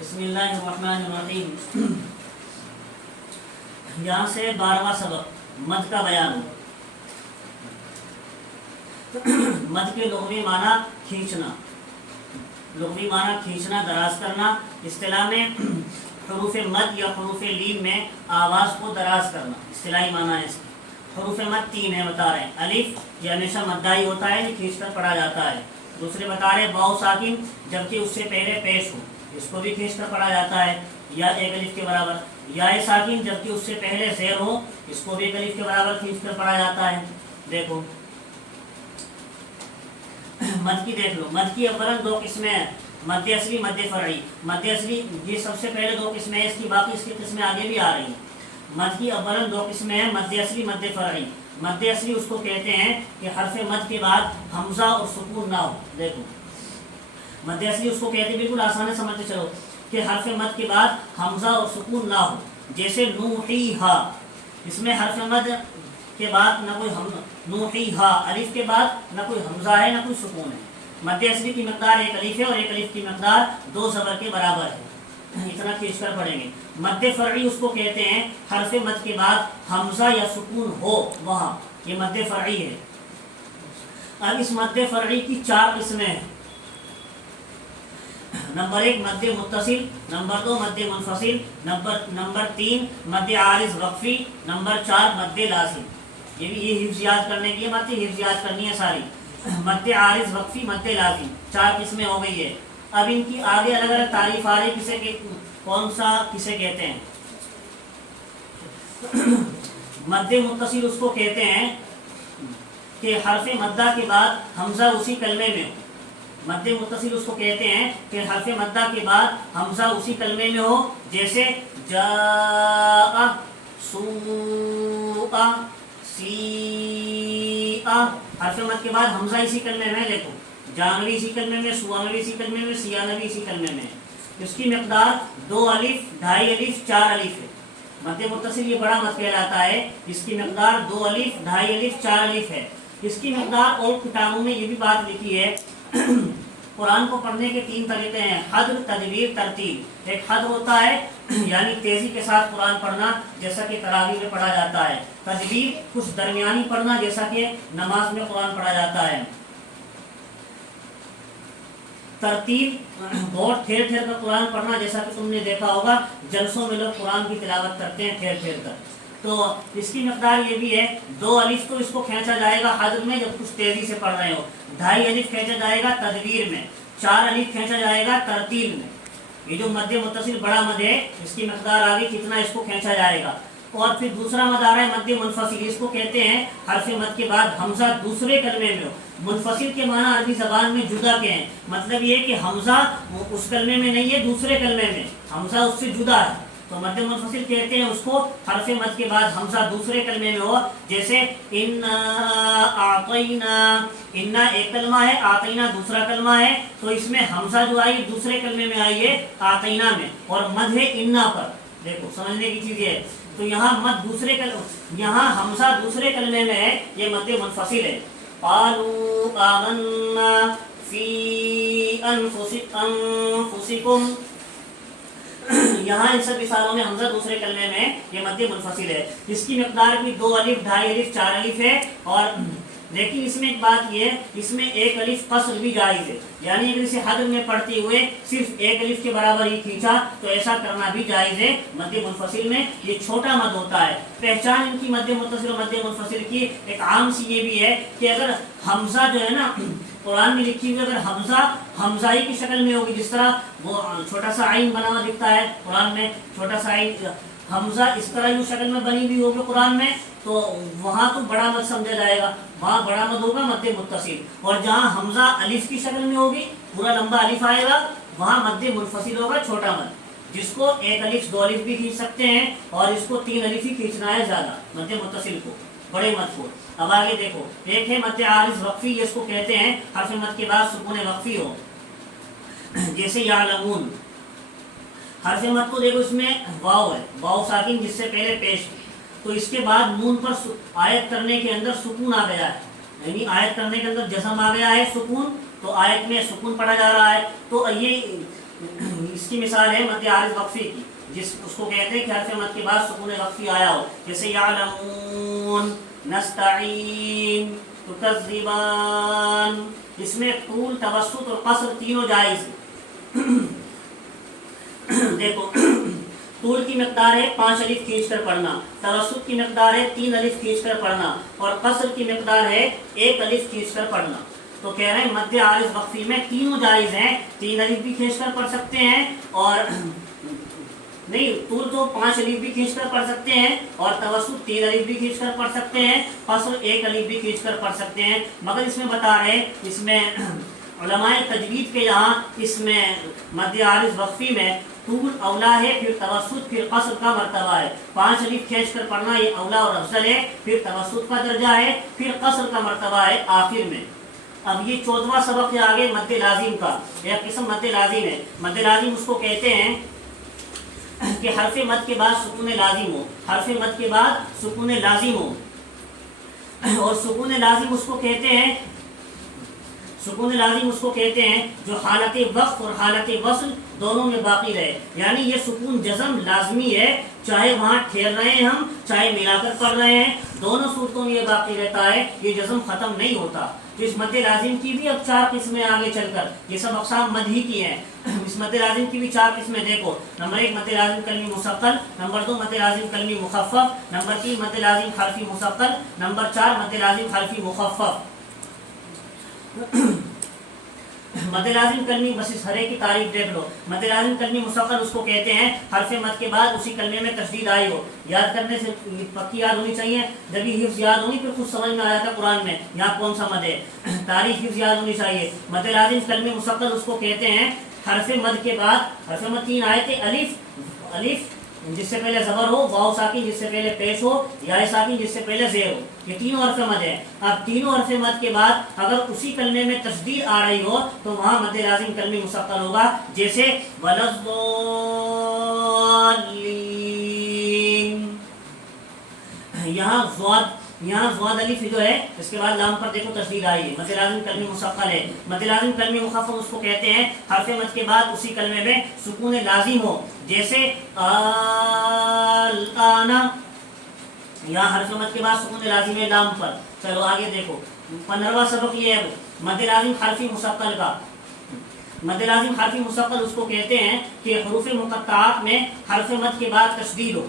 بسم اللہ الرحمن الرحیم۔ یہاں سے 12واں سبق مد کا بیان ہو۔ مد کے لغوی معنی کھینچنا، لغوی معنی کھینچنا، دراز کرنا۔ اصطلاح میں حروف مد یا حروف لین میں آواز کو دراز کرنا اصطلاحی معنی ہے اس کی۔ حروف مد 3 ہیں بتا رہے ہیں۔ الف یہ ہمیشہ مدائی ہوتا ہے، یہ کھینچ کر پڑھا جاتا ہے۔ دوسرے بتا رہے واو ساکن جبکہ اس سے پہلے پیش ہو، اس کو بھی کھینچ کر پڑھا جاتا ہے، یا ایک الف کے برابر۔ یا ساکن جبکہ اس سے پہلے زیر ہو، اس کو بھی ایک الف کے برابر کھینچ کر پڑھا جاتا ہے۔ دیکھو مد کی دیکھ لو، مد کی اولا 2 قسمیں ہیں، مد اصلی، مد فرعی۔ مد اصلی یہ سب سے پہلے 2 قسمیں ہیں، اس کی باقی اس کی قسمیں آگے بھی آ رہی ہیں۔ مد کی اولا 2 قسمیں ہیں، مد اصلی، مد فرعی۔ مد اصلی اس کو کہتے ہیں کہ حرف مد کے بعد حمزہ اور سکون نہ ہو۔ دیکھو مد اصلی اس کو کہتے ہیں، بالکل آسان ہے سمجھتے چلو، کہ حرف مد کے بعد حمزہ اور سکون نہ ہو۔ جیسے نوحیہا، اس میں حرف مد کے بعد نہ کوئی نوحیہا، الف کے بعد نہ کوئی حمزہ ہے نہ کوئی سکون ہے۔ مد اصلی کی مقدار 1 الف ہے اور 1 الف کی مقدار 2 زبر کے برابر ہے، اتنا کھینچ کر پڑھیں گے۔ مد فرعی اس کو کہتے ہیں حرف مد کے بعد حمزہ یا سکون ہو وہاں، یہ مد فرعی ہے۔ اب اس مد فرعی کی 4 قسمیں ہیں۔ نمبر 1 مد متصل، نمبر 2 مد منفصل، نمبر 3 مد عارض وقفی، نمبر 4 مد لازم۔ یہ حفظ یاد کرنے کی بات ہے، حفظ یاد کرنی ہے ساری۔ مد عارض وقفی، مد لازم، 4 قسمیں ہو گئی ہے۔ اب ان کی آگے الگ الگ تعریف آ رہی، کون سا کسے کہتے ہیں۔ مد متصل اس کو کہتے ہیں کہ حرف مدہ کے بعد حمزہ اسی کلمے میں ہو۔ مد متصل اس کو کہتے ہیں کہ حرف مدہ کے بعد حمزہ اسی کلمے میں ہو، جیسے جاء، سوء، سیء۔ حرف مد کے بعد حمزہ اسی کلمے میں، دیکھو جانوی اسی کلمے میں، سوانوی اسی کلمے میں، سیانوی اسی کلمے میں۔ اس کی مقدار 2 الف، 2.5 الف، 4 الف ہے۔ مد متصل یہ بڑا مد کہلاتا ہے، اس کی مقدار 2 الف، 2.5 الف، 4 الف ہے۔ اس کی مقدار اور کتابوں میں یہ بھی بات لکھی ہے، قرآن کو پڑھنے کے 3 طریقے ہیں، حد، تدبیر، ترتیل۔ ایک حد ہوتا ہے یعنی تیزی کے ساتھ قرآن پڑھنا، جیسا کہ تراویح میں پڑھا جاتا ہے۔ تدبیر کچھ درمیانی پڑھنا، جیسا کہ نماز میں قرآن پڑھا جاتا ہے۔ ترتیل بہت ٹھہر ٹھہر کر قرآن پڑھنا، جیسا کہ تم نے دیکھا ہوگا جلسوں میں لوگ قرآن کی تلاوت کرتے ہیں ٹھہر ٹھہر کر۔ تو اس کی مقدار یہ بھی ہے، 2 الف تو اس کو کھینچا جائے گا حد میں جب کچھ تیزی سے پڑھ رہے ہو، 2.5 الف کھینچا جائے گا تدبیر میں، 4 الف کھینچا جائے گا ترتیل میں۔ یہ جو مد متصل بڑا مد ہے، اس کی مقدار آگے کتنا اس کو کھینچا جائے گا۔ اور پھر دوسرا مد آ رہا ہے مد منفصل، اس کو کہتے ہیں حرف مد کے بعد حمزہ دوسرے کلمے میں ہو۔ منفصل کے معنی عربی زبان میں جدا کے ہیں، مطلب یہ کہ حمزہ اس کلمے میں نہیں ہے، دوسرے کلمے میں حمزہ اس سے جدا ہے، تو مد منفصل کہتے ہیں اس کو حرف مد کے بعد حمزہ دوسرے کلمے میں ہو۔ جیسے انا اعطینا، انا ایک کلمہ ہے، اعطینا دوسرا کلمہ ہے، تو اس میں حمزہ جو آئی دوسرے کلمے میں آئی ہے اعطینا میں، اور مد ہے انا پر۔ دیکھو سمجھنے کی چیز ہے، تو یہاں مد دوسرے یہاں حمزہ دوسرے کلمے میں ہے، یہ مد منفصل ہے۔ قالوا آمنا فی انفسکم، یہاں ان سب مثالوں میں حمزہ دوسرے کلمے میں، یہ مد منفصل ہے۔ اس کی مقدار بھی 2 الف، 2.5 الف، 4 الف ہے۔ اور لیکن اس میں ایک بات یہ ہے، اس میں 1 الف قصر بھی جائز ہے، یعنی اگر اسے حد میں پڑھتے ہوئے صرف 1 الف کے برابر ہی کھینچا تو ایسا کرنا بھی جائز ہے مد منفصل میں۔ یہ چھوٹا مد ہوتا ہے۔ پہچان ان کی مد متصل اور مد منفصل کی ایک عام سی یہ بھی ہے کہ اگر حمزہ جو ہے نا قرآن میں لکھی ہوئی، اگر حمزائی کی شکل میں ہوگی، جس طرح وہ چھوٹا سا عین بنا ہوا دکھتا ہے قرآن میں، چھوٹا سا عین، حمزہ اس طرح جو شکل میں بنی ہوئی ہوگی قرآن میں، تو وہاں تو بڑا مد سمجھا جائے گا، وہاں بڑا مد ہوگا مد متصل۔ اور جہاں حمزہ الف کی شکل میں ہوگی، پورا لمبا الف آئے گا، وہاں مد منفصل ہوگا چھوٹا مد، جس کو 1 الف 2 الف بھی کھینچ سکتے ہیں، اور اس کو 3 الف ہی کھینچنا ہے زیادہ، مد متصل کو، بڑے مد کو۔ اب آگے دیکھو، ایک ہے مد عارض وقفی، اس کو کہتے ہیں حرف مد کے بعد سکون وقفی ہو، جیسے یعلمون۔ حرف مد کو دیکھو، اس میں واو ہے، واو ساکن جس سے پہلے پیش، تو اس کے بعد نون پر آیت کرنے کے اندر سکون آ گیا ہے، یعنی آیت کرنے کے اندر جزم آ گیا ہے سکون، تو آیت میں سکون پڑھا جا رہا ہے۔ تو یہ اس کی مثال ہے مد عارض وقفی کی، جس اس کو کہتے ہیں کہ حرف مد کے بعد سکون وقفی آیا ہو، جیسے یعلمون، نستعین، تکذبان۔ اس میں طول، توسط اور قصر تینوں جائز ہیں۔ دیکھو طول کی مقدار ہے 5 الف کھینچ کر پڑھنا، توسط کی مقدار ہے 3 الف کھینچ کر پڑھنا، اور قصر کی مقدار ہے 1 الف کھینچ کر پڑھنا۔ تو کہہ رہے ہیں مد عارض وقفی میں تینوں جائز ہیں، 3 الف بھی کھینچ کر پڑھ سکتے ہیں، اور نہیں طول تو 5 الف بھی کھینچ کر پڑھ سکتے ہیں، اور توسط 3 الف بھی کھینچ کر پڑھ سکتے ہیں، قصر 1 الف بھی کھینچ کر پڑھ سکتے ہیں۔ مگر اس میں بتا رہے ہیں، اس میں علماء تجوید کے یہاں اس میں مد عارض وقفی میں طول اولا ہے، پھر توسط، پھر قصر کا مرتبہ ہے۔ 5 الف کھینچ کر پڑھنا یہ اولا اور افضل ہے، پھر توسط کا درجہ ہے، پھر قصر کا مرتبہ ہے آخر میں۔ اب یہ 14واں سبق ہے آگے مد لازم کا، ایک قسم مد لازم ہے۔ مد لازم اس کو کہتے ہیں کہ حرف مد کے بعد سکون لازم ہو، حرف مد کے بعد سکون لازم ہو، اور سکون لازم اس کو کہتے ہیں، سکون لازم اس کو کہتے ہیں جو حالت وقف اور حالت وصل دونوں میں باقی رہے، یعنی یہ سکون جزم لازمی ہے، چاہے وہاں ٹھہر رہے ہیں ہم، چاہے ملا کر پڑھ رہے ہیں، دونوں صورتوں میں یہ باقی رہتا ہے، یہ جزم ختم نہیں ہوتا۔ تو اس مد لازم کی بھی اب 4 قسمیں آگے چل کر، یہ سب اقسام مد ہی کی ہیں۔ اس مد لازم کی بھی 4 قسمیں دیکھو، نمبر 1 مد لازم کلمی مثقل، نمبر 2 مد لازم کلمی مخفف، نمبر 3 مد لازم حرفی مثقل، نمبر 4 مد لازم حرفی مخفف۔ مد لازم کلمی، بس اس ہرے کی تعریف دیکھ لو۔ مد لازم کلمی مثقل اس کو کہتے ہیں حرف مد کے بعد اسی کلمے میں تشدید آئی ہو، یاد کرنے سے پکی یاد ہونی چاہیے، جب یہ حفظ یاد ہونی پھر خود سمجھ میں آیا تھا قرآن میں یہاں کون سا مد ہے، تاریخ حفظ یاد ہونی چاہیے۔ مد لازم کلمی مثقل اس کو کہتے ہیں حرف مد کے بعد، حرف مد 3 آئے تھے، الف جس سے پہلے زبر ہو، واو ساکن جس سے پہلے پیش ہو، یا ساکن جس سے پہلے زیر ہو، یہ تینوں حرف مد ہے۔ اب تینوں حرف مد کے بعد اگر اسی کلمے میں تشدید آ رہی ہو تو وہاں مد لازم کلمی مثقل ہوگا، جیسے وَلَضَّالِّينَ، یہاں زواد الف جو ہے اس کے بعد لام پر دیکھو تشدید آئی ہے، مد لازم کلمی مثقل ہے۔ مد لازم کلمی مخفف اس کو کہتے ہیں حرف مد کے بعد اسی کلمے میں سکون لازم ہو، جیسے الآن، یہاں حرف مد کے بعد سکون لازم ہے لام پر۔ چلو آگے دیکھو 15واں سبق یہ ہے مد لازم حرفی مثقل کا۔ مد لازم حرفی مثقل اس کو کہتے ہیں کہ حروف مقطعات میں حرف مد کے بعد تشدید ہو،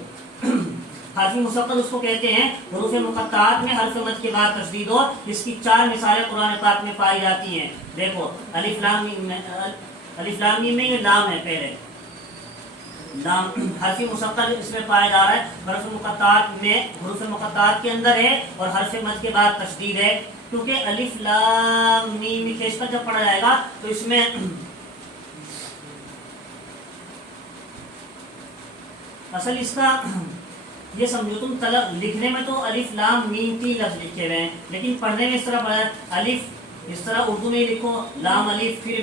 حرفی مثقل اس کو کہتے ہیں حروف مقطعات میں حرف مد کے بعد تشدید ہو۔ اس کی 4 مثالیں قرآن پاک میں پائی جاتی ہیں، دیکھو الف لام میم میں یہ لام ہے، پہلے لام حرفی مثقل اس میں پایا جا رہا ہے، حروف مقطعات کے اندر ہے، اور حرف مد کے بعد تشدید ہے، کیونکہ الف لام میم کھینچ کر جب پڑھا جائے گا تو اس میں اصل اس کا یہ سمجھو تم لکھنے میں تو الف لام میم 3 لفظ لکھے ہوئے ہیں، لیکن پڑھنے میں اس طرح پڑھا ہے، الف اس طرح اردو میں لکھو، لام الف، پھر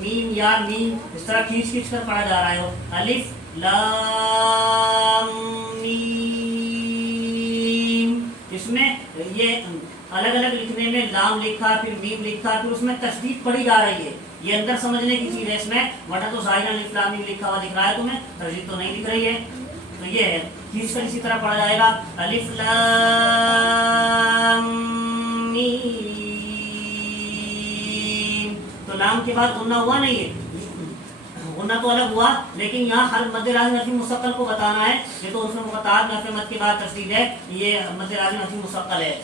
میم یا میم، اس طرح کھینچ کر پڑھا جا رہا ہے، الف لام میم۔ اس میں یہ الگ الگ لکھنے میں لام لکھا، پھر میم لکھا، پھر اس میں تشدید پڑھی جا رہی ہے، یہ اندر سمجھنے کی چیز ہے اس میں، ورنہ تو ظاہر الف لام میم لکھا ہوا دکھ رہا ہے تمہیں، تشدید تو نہیں دکھ رہی ہے۔ تو یہ ہے کھینچ کر اسی طرح پڑھا جائے گا، الف لام میم، تو لام کے بعد غنہ ہوا نہیں ہے، غنہ تو الگ ہوا، لیکن یہاں ہر مد لازم حرفی مثقل کو بتانا ہے، یہ تو اس میں مقطعات میں حرف مد کے بعد تشدید ہے، یہ مد لازم حرفی مثقل ہے۔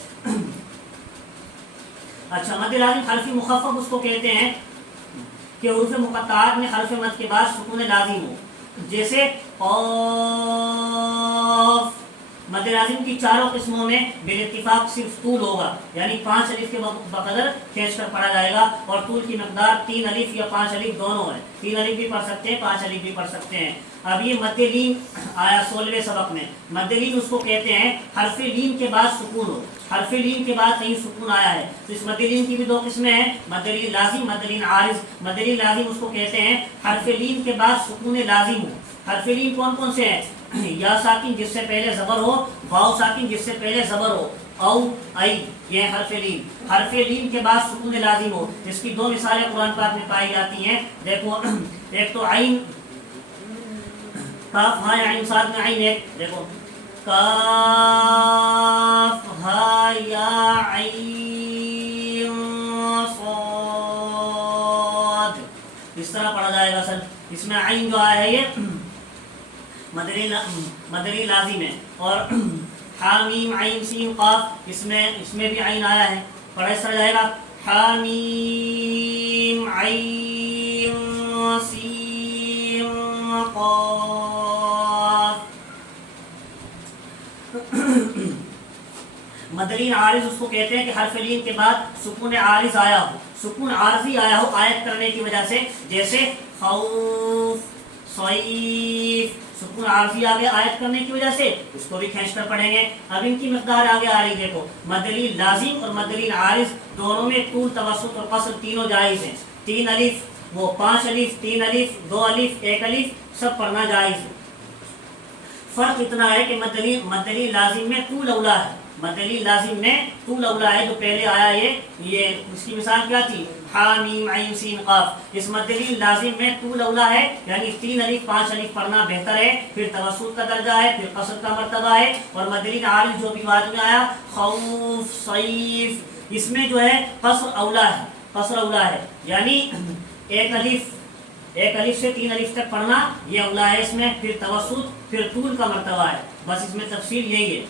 اچھا مد لازم حرفی مخفف اس کو کہتے ہیں کہ حروف مقطعات میں حرف مد کے بعد سکون لازم ہو، جیسے قاف۔ مد لازم کی 4 قسموں میں بالاتفاق صرف طول ہوگا، یعنی 5 الف کے بقدر کھینچ کر پڑھا جائے گا، اور طول کی مقدار 3 الف یا 5 الف دونوں ہے، 3 الف بھی پڑھ سکتے ہیں، 5 الف بھی پڑھ سکتے ہیں۔ اب یہ مد لین آیا 16ویں سبق میں، مد لین اس کو کہتے ہیں حرف لین کے بعد سکون ہو، حرف لین کے بعد کہیں سکون آیا ہے، تو اس مد لین کی بھی 2 قسمیں ہیں، مد لین لازم، مد لین عارض۔ مد لین لازم اس کو کہتے ہیں حرف لین کے بعد سکون لازم ہو۔ حرف لین کون کون سے ہیں؟ یا ساکن جس سے پہلے زبر ہو، واو ساکن جس سے پہلے زبر ہو، او ای، یہ حرف لین. حرف لین کے بعد سکون لازم ہو. اس کی دو مثالیں قرآن پاک میں پائی جاتی ہیں. دیکھو ایک تو عین کاف ہا یا عین صاد میں عین. ایک دیکھو کاف ہا یا عین صاد، اس طرح پڑھا جائے گا سر. اس میں عین جو آیا ہے یہ مدری لازم ہے. اور حامیم عین سین قاف، اس میں بھی عین آیا ہے. پڑھا اس طرح جائے گا حامیم عین سین قاف. مدلین عارض اس کو کہتے ہیں کہ حرف لین کے بعد سکون عارض آیا ہو، سکون عارضی آیا ہو آیت کرنے کی وجہ سے. جیسے خوف، صیف، سکون عارضی آگے آیت کرنے کی وجہ سے اس کو بھی کھینچ کر پڑھیں گے. اب ان کی مقدار آگے آ رہی. دیکھو مدلین لازم اور مدلین عارض دونوں میں طول، توسط اور قصر تینوں جائز ہیں. 3 الف، وہ 5 الف، 3 الف، 2 الف، 1 الف، سب پڑھنا جائز ہے. فرق اتنا ہے کہ مدلی لازم میں طول اولا ہے. مدلی لازم میں طول اولا ہے. جو پہلے آیا یہ اس کی مثال کیا تھی؟ حامیم عین سین قاف. اس مدلی لازم میں طول اولا ہے، یعنی 3 الف 5 الف پڑھنا بہتر ہے. پھر توسط کا درجہ ہے، پھر قصر کا مرتبہ ہے. اور مدلی عارض جو بھی بعد میں آیا خوف، صیف، اس میں جو ہے قصر اولا ہے. قصر اولا ہے یعنی 1 الف سے 3 الف تک پڑھنا یہ اولا ہے اس میں. پھر توسط، پھر طول کا مرتبہ ہے. بس اس میں تفصیل یہی ہے.